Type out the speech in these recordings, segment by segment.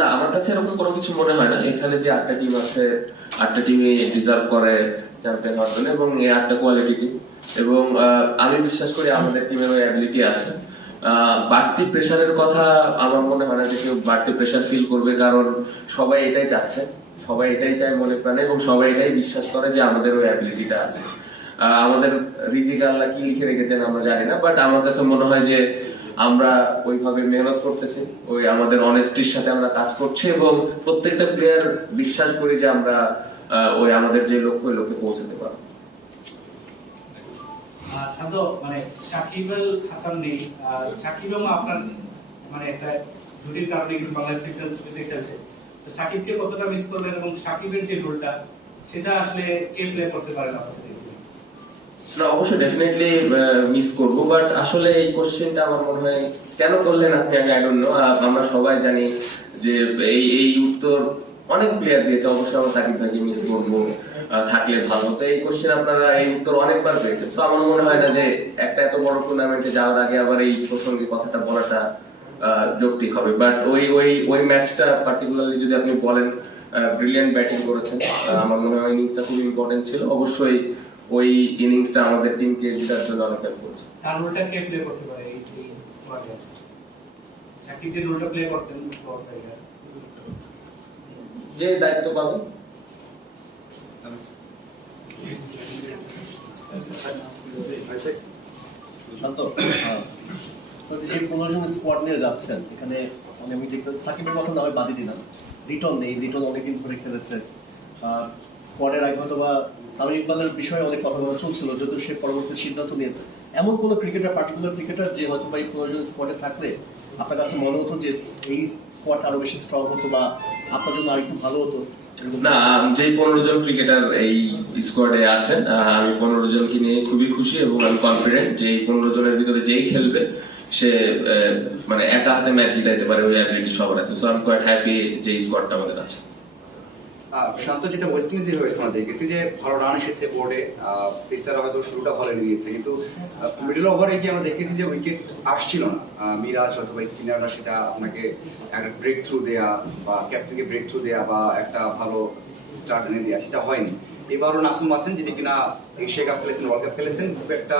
না, আমার কাছে এরকম কোনো কিছু মনে হয় না। এখানে যে 8টা টিম আছে, 8টা টিমই ডিজার্ভ করে চ্যাম্পিয়ন হওয়ার জন্য, এবং এই 8টা কোয়ালিটি টিম। এবং আমি বিশ্বাস করি আমাদের টিমের ওই অ্যাবিলিটি আছে। বাড়তি প্রেশারের কথা আমার মনে হয় না যে কেউ বাড়তি প্রেশার ফিল করবে, কারণ সবাই এটাই চাচ্ছে, সবাই এটাই চায় মনে প্রাণে, এবং সবাই এটাই বিশ্বাস করে যে আমাদের ওই অ্যাবিলিটিটা আছে। আমাদের রিজিকে আল্লাহ কি লিখে রেখেছেন আমরা জানি না, বাট আমার কাছে মনে হয় যে আমরা ওইভাবে মেহনত করতেছি, ওই আমাদের অনেস্টির সাথে আমরা কাজ করছি, এবং প্রত্যেকটা প্লেয়ার বিশ্বাস করি যে আমরা ওই আমাদের যে লক্ষ্য ওই লক্ষ্যে পৌঁছাতে পারবো। মানে সাকিব আল হাসান নেই, সাকিব আপনার মানে একটা জুটির কারণে কিন্তু বাংলাদেশ চ্যাম্পিয়নশিপে খেলছে, তো সাকিবকে কতটা মিস করবেন এবং সাকিবের যে রোলটা সেটা আসলে কে প্লে করতে পারেন আপনাদের? না, অবশ্যই ডেফিনেটলি মিস করবো, বাট আসলে এই কোশ্চেনটা আমার মনে হয় কেন করলেন আপনি, আমি আই ডোন্ট নো। আমরা সবাই জানি যে এই উত্তর অনেক প্লেয়ার দিয়েছে, অবশ্যই আমরা সাকিব ভাইকে মিস করবো, থাকলে ভালো হতো। এই কোশ্চেন আপনারা এই উত্তর অনেকবার পেয়েছেন, তো আমার মনে হয় না যে একটা এত বড় টুর্নামেন্টে যাওয়ার আগে আবার এই প্রসঙ্গে কথাটা বলাটা যৌক্তিক হবে। বাট ওই ম্যাচটা পার্টিকুলারলি যদি আপনি বলেন, ব্রিলিয়ান্ট ব্যাটিং করেছেন, আমার মনে হয় ইনিংসটা খুব ইম্পর্টেন্ট ছিল। অবশ্যই ওই ইনিংসটা আমাদের টিমকে জেতার জন্য অনেক হেল্প করেছে। তার রোলটা কে প্লে করতে পারে এই স্কোয়াডে? সাকিব যে রোলটা প্লে করতেন যে দায়িত্ব পাবে। যে 15 জন স্কোয়াড নিয়ে যাচ্ছেন এখানে, মানে আমি দেখতে সাকিবের কথা না হয় বাদই দিলাম, রিটন নেই, রিটন অনেকদিন ধরে খেলেছে স্কোয়াডের আগে, হয়তো বা তামিম ইকবালের বিষয়ে অনেক কথা বলা চলছিল, যদিও সে পরবর্তী সিদ্ধান্ত নিয়েছে। এমন কোন ক্রিকেটার, পার্টিকুলার ক্রিকেটার যে হয়তো বা এই 15 জন স্কোয়াডে থাকলে আপনার কাছে মনে হতো যে এই স্কোয়াড আরো বেশি স্ট্রং হতো বা আপনার জন্য আরেকটু ভালো হতো? না, যে 15 জন ক্রিকেটার এই স্কোয়াডে আছেন, আমি 15 জনকে নিয়ে খুবই খুশি, এবং আমি কনফিডেন্ট যে এই 15 জনের ভিতরে যেই খেলবে সে মানে একা হাতে ম্যাচ জিতাইতে পারে, ওই অ্যাবিলিটি সবার আছে। সো আমি কোয়াইট হ্যাপি যে স্কোয়াডটা আমাদের আছে। শান্ত, যেটা ওয়েস্ট ইন্ডিজের হয়েছে আমরা দেখেছি যে ভালো রান এসেছে বোর্ডে, পেসাররা হয়তো শুরুটা ভালো দিয়েছে, কিন্তু মিডল ওভারে গিয়ে আমরা দেখেছি যে উইকেট আসছিল না। মিরাজ অথবা স্পিনাররা সেটা আপনাকে একটা ব্রেক থ্রু দেয়া বা ক্যাপ্টেনকে ব্রেক থ্রু দেয়া বা একটা ভালো স্টার্ট এনে দেয়া, সেটা হয়নি। এবারও নাসুম আছেন, যেটি কিনা এশিয়া কাপ খেলেছেন, ওয়ার্ল্ড কাপ খেলেছেন, খুব একটা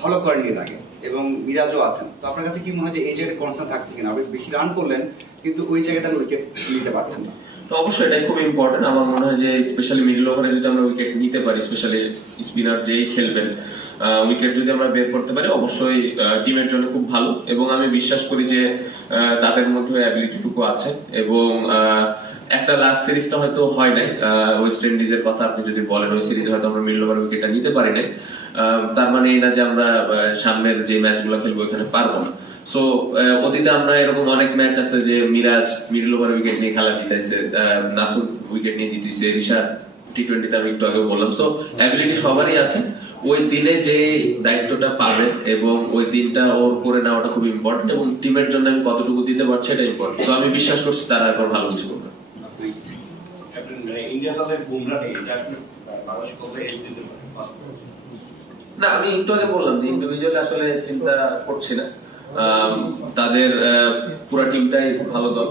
ভালো করেননি আগে, এবং মিরাজও আছেন। তো আপনার কাছে কি মনে হয় যে এই জায়গায় কনসার্ন থাকছে কিনা? আপনি বেশি রান করলেন কিন্তু ওই জায়গাতে উইকেট নিতে পারছেন না। তো অবশ্যই এটাই খুব ইম্পর্টেন্ট। আমার মনে হয় যে স্পেশালি মিডল ওভারে যদি আমরা উইকেট নিতে পারি, স্পেশালি স্পিনার যেই খেলবেন, উইকেট যদি আমরা বের করতে পারি, অবশ্যই টিমের জন্য খুব ভালো। এবং আমি বিশ্বাস করি যে তাদের মধ্যে অ্যাবিলিটিটুকু আছে। এবং একটা লাস্ট সিরিজটা হয়তো হয় নাই, ওয়েস্ট ইন্ডিজের কথা আপনি যদি বলেন, ওই সিরিজে হয়তো আমরা মিডল ওভার উইকেটটা নিতে পারি নাই, তার মানে এই না যে আমরা সামনের যে ম্যাচগুলো খেলবো এখানে পারবো না। সো অতীতে আমরা এরকম অনেক ম্যাচ আছে যে মিরাজ মিডল ওভার উইকেট নিয়ে খেলা জিতাইছে, নাসুম উইকেট নিয়ে জিতেছে, ঋষাদ টি-20 তে আমি একটু আগে বললাম। সো অ্যাবিলিটি সবারই আছে। ওই দিনে যে দায়িত্বটা পাবে এবং ওই দিনটা ওর করে নেওয়াটা খুব ইম্পর্টেন্ট, এবং টিমের জন্য আমি কতটুকু দিতে পারছি এটা ইম্পর্টেন্ট। তো আমি বিশ্বাস করছি তারা একবার ভালো কিছু করবে। না, আমি একটু আগে বললাম যে ইন্ডিভিজুয়াল আসলে চিন্তা করছি না, তাদের পুরো টিমটাই ভালো দল।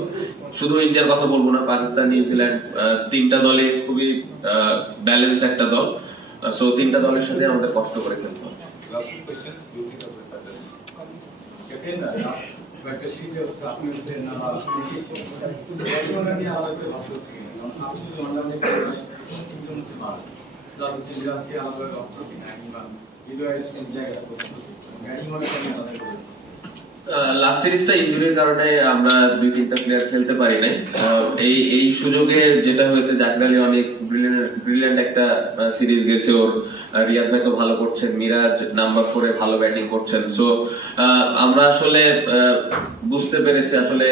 শুধু ইন্ডিয়ার কথা বলবো না, পাকিস্তান, নিউজিল্যান্ড, তিনটা দলে খুবই ব্যালেন্স একটা দল। সো তিনটা দলের সাথে আমাদের কষ্ট করে খেলতে হবে। লাস্ট সিরিজটা ইনজুরির কারণে আমরা 2-3টা প্লেয়ার খেলতে পারি নাই। এই সুযোগে যেটা হয়েছে, জাকির আলী অনেক ব্রিলিয়ান্ট একটা সিরিজ গেছে ওর, রিয়াদ ভাই তো ভালো করছেন, মিরাজ নাম্বার 4-এ ভালো ব্যাটিং করছেন। সো আমরা আসলে বুঝতে পেরেছি আসলে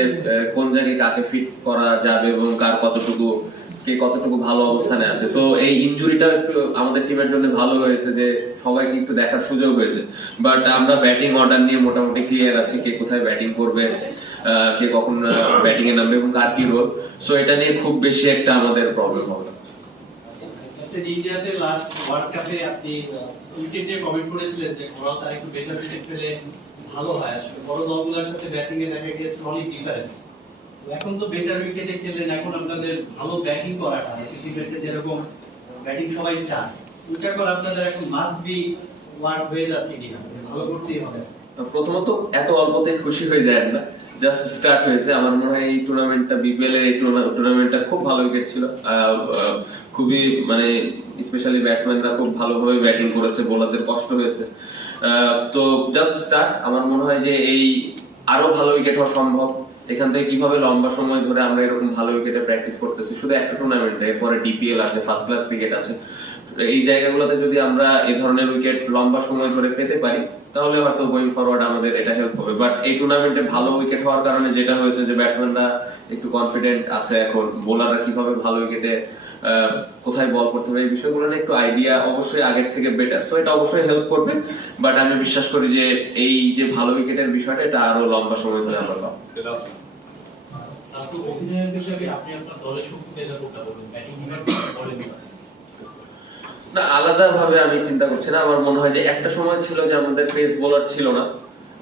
কোন জায়গায় কাকে ফিট করা যাবে এবং কার কতটুকু, কে কতটুকু ভালো অবস্থানে আছে। সো এই ইনজুরিটা একটু আমাদের টিমের জন্য ভালো হয়েছে যে সবাইকে একটু দেখার সুযোগ হয়েছে। বাট আমরা ব্যাটিং অর্ডার নিয়ে মোটামুটি ক্লিয়ার আছি, কে কোথায় ব্যাটিং করবে, কে কখন ব্যাটিং এ নামবে এবং কার কি রোল। সো এটা নিয়ে খুব বেশি একটা আমাদের প্রবলেম হবে না। ইন্ডিয়াতে লাস্ট ওয়ার্ল্ড কাপে আপনি উইকেট নিয়ে কমেন্ট করেছিলেন যে ঘোড়াও তার একটু বেটার উইকেট পেলে ভালো হয়। আসলে বড় দলগুলোর সাথে ব্যাটিং এ দেখা গিয়েছে অনেক ডিফারেন্স। এখন তো বেটার উইকেটে খেললেন, এখন আপনাদের ভালো ব্যাটিং করাটা ক্রিকেটে যেরকম ব্যাটিং সবাই চায়, ওইটা করে আপনাদের এখন মাস্ট বি ওয়ার্ক হয়ে যাচ্ছে কিনা, ভালো করতেই হবে। প্রথমত এত অল্পতে খুশি হয়ে যায় না, জাস্ট স্টার্ট হয়েছে। আমার মনে হয় এই টুর্নামেন্টটা, বিপিএল এর এই টুর্নামেন্টটা খুব ভালো উইকেট ছিল। খুবই মানে স্পেশালি ব্যাটসম্যানরা খুব ভালোভাবে ব্যাটিং করেছে, বোলারদের কষ্ট হয়েছে। তো জাস্ট স্টার্ট। আমার মনে হয় যে এই আরো ভালো উইকেট হওয়া সম্ভব। এখান থেকে কিভাবে লম্বা সময় ধরে আমরা এরকম ভালো উইকেটে প্র্যাকটিস করতেছি, শুধু একটা টুর্নামেন্টে, এরপরে ডিপিএল আছে, ফার্স্ট ক্লাস ক্রিকেট আছে। এই জায়গাগুলোতে যদি আমরা এই ধরনের উইকেট লম্বা সময় ধরে পেতে পারি, তাহলে হয়তো গোয়িং ফরওয়ার্ড আমাদের এটা হেল্প হবে। বাট এই টুর্নামেন্টে ভালো উইকেট হওয়ার কারণে যেটা হয়েছে যে ব্যাটসম্যানরা একটু কনফিডেন্ট আছে এখন, বোলাররা কিভাবে ভালো উইকেটে কোথায় বল করতে হবে এই বিষয়গুলো নিয়ে একটু আইডিয়া অবশ্যই আগের থেকে বেটার। সো এটা অবশ্যই হেল্প করবে। বাট আমি বিশ্বাস করি যে এই যে ভালো উইকেটের বিষয়টা, এটা আরো লম্বা সময় ধরে আমরা পাবো। তো অধিনায়ক হিসেবে আপনি আপনার দলের শক্তি পেতে কোনটা বলবেন, ব্যাটিং বলেন? না, আলাদা ভাবে আমি চিন্তা করছি না। আমার মনে হয় যে একটা সময় ছিল যে আমাদের পেস বোলার ছিল না,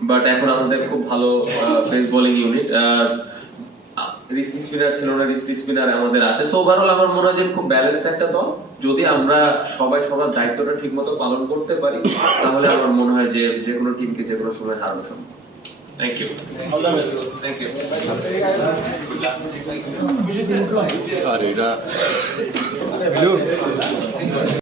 বাট এখন আমাদের খুব ভালো pace bowling unit. Risky spinner ছিল না, রিস্কি স্পিনার আমাদের আছে। সো ওভারঅল আমার মনে হয় যে খুব ব্যালেন্স একটা দল। যদি আমরা সবাই সবার দায়িত্বটা ঠিক মতো পালন করতে পারি, তাহলে আমার মনে হয় যে যে কোনো টিমকে যে কোনো সময় হারানো সম্ভব। Thank you. Thank you. আর এটা